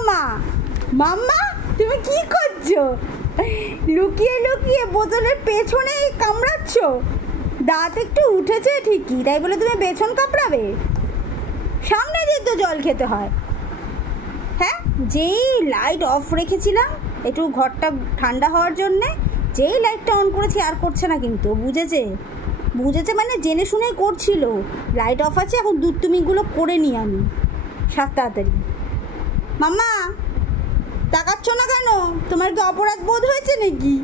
মাম্মা, মাম্মা তুমি কি করছো? লুকিয়ে লুকিয়ে বোতলের পেছনে কামড়াচ্ছ। দাঁত একটু উঠেছে ঠিকই, তাই বলে তুমি পেছন কামড়াবে? সামনে দিয়ে তো জল খেতে হয়। হ্যাঁ, যেই লাইট অফ রেখেছিলাম একটু ঘরটা ঠান্ডা হওয়ার জন্যে, যেই লাইটটা অন করেছি আর করছে না, কিন্তু বুঝেছে, বুঝেছে মানে জেনে শুনেই করছিল। লাইট অফ আছে, এখন দুধ তুমিগুলো করে নিই আমি সাত তাড়াতাড়ি। মাম্মা তাকাচ্ছ না কেন? তোমার কি অপরাধ বোধ হয়েছে নাকি?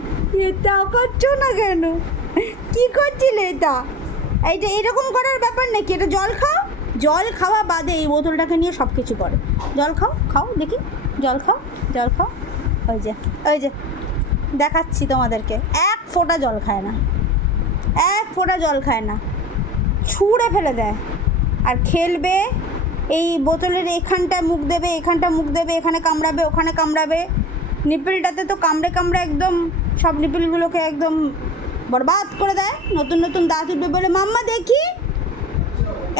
তাকাচ্ছ না কেন? কি করছিলে এটা? এইটা এরকম করার ব্যাপার নাকি? এটা জল খাও, জল খাওয়া বাদে এই বোতলটাকে নিয়ে সব কিছু করে। জল খাও, খাও দেখি, জল খাও, জল খাও। ওই যে, ওই যে দেখাচ্ছি তোমাদেরকে, এক ফোঁটা জল খায় না, এক ফোঁটা জল খায় না, ছুঁড়ে ফেলে দেয়। আর খেলবে, এই বোতলের এখানটা মুখ দেবে, এখানটা মুখ দেবে, এখানে কামড়াবে, ওখানে কামড়াবে। নিপিলটাতে তো কামড়ে কামড়ে একদম সব নিপিলগুলোকে একদম বরবাদ করে দেয়। নতুন নতুন দাঁত উঠবে বলে। মাম্মা দেখি,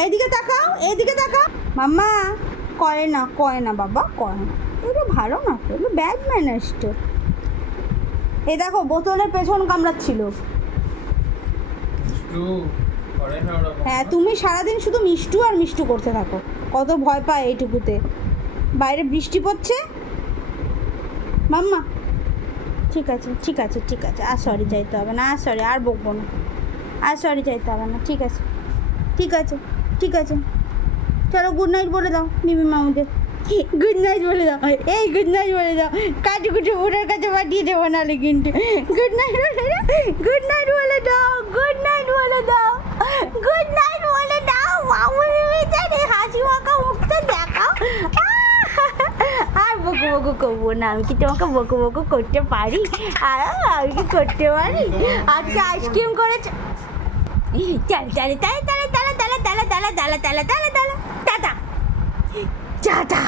এইদিকে তাকাও, এইদিকে তাকাও। মাম্মা করে না, কয় না বাবা, কয় না, এটা ভালো না, এটা ব্যাড ম্যানার্স তো। এই দেখো বোতলের পেছন কামড়াচ্ছিল। হ্যাঁ, তুমি সারাদিন শুধু মিষ্টু আর মিষ্টু করতে থাকো, কত ভয় পায় এইটুকুতে। বাইরে বৃষ্টি পড়ছে। মাম্মা ঠিক আছে, ঠিক আছে, ঠিক আছে, আর সরি চাইতে হবে না, আর সরি, আর বকবো না, আর সরি চাইতে হবে না, ঠিক আছে, ঠিক আছে, ঠিক আছে। চলো গুড নাইট বলে দাও মিমি মামুকে, গুড নাইট বলে দাও, এই গুড নাইট বলে দাও। কাজু কুচু বুড়োর কাছে পাঠিয়ে দেবো নাহলে কিন্তু। গুড নাইট বলে দাও, গুড নাইট বলে দাও, গুড নাইট বলে দাও, গুড নাইট বলে দাও। মামুর ভিতরে হাসি মাখা মুখটা দেখাও। আর বকু বকু করবো না, আমি কি তোমাকে বকু বকু করতে পারি? আর আমি কি করতে পারি? আজকে আইসক্রিম করেছে। চল চলে তালে তালে তালে তালে তালে তালে তালে তালে তালে তালে টাটা টাটা।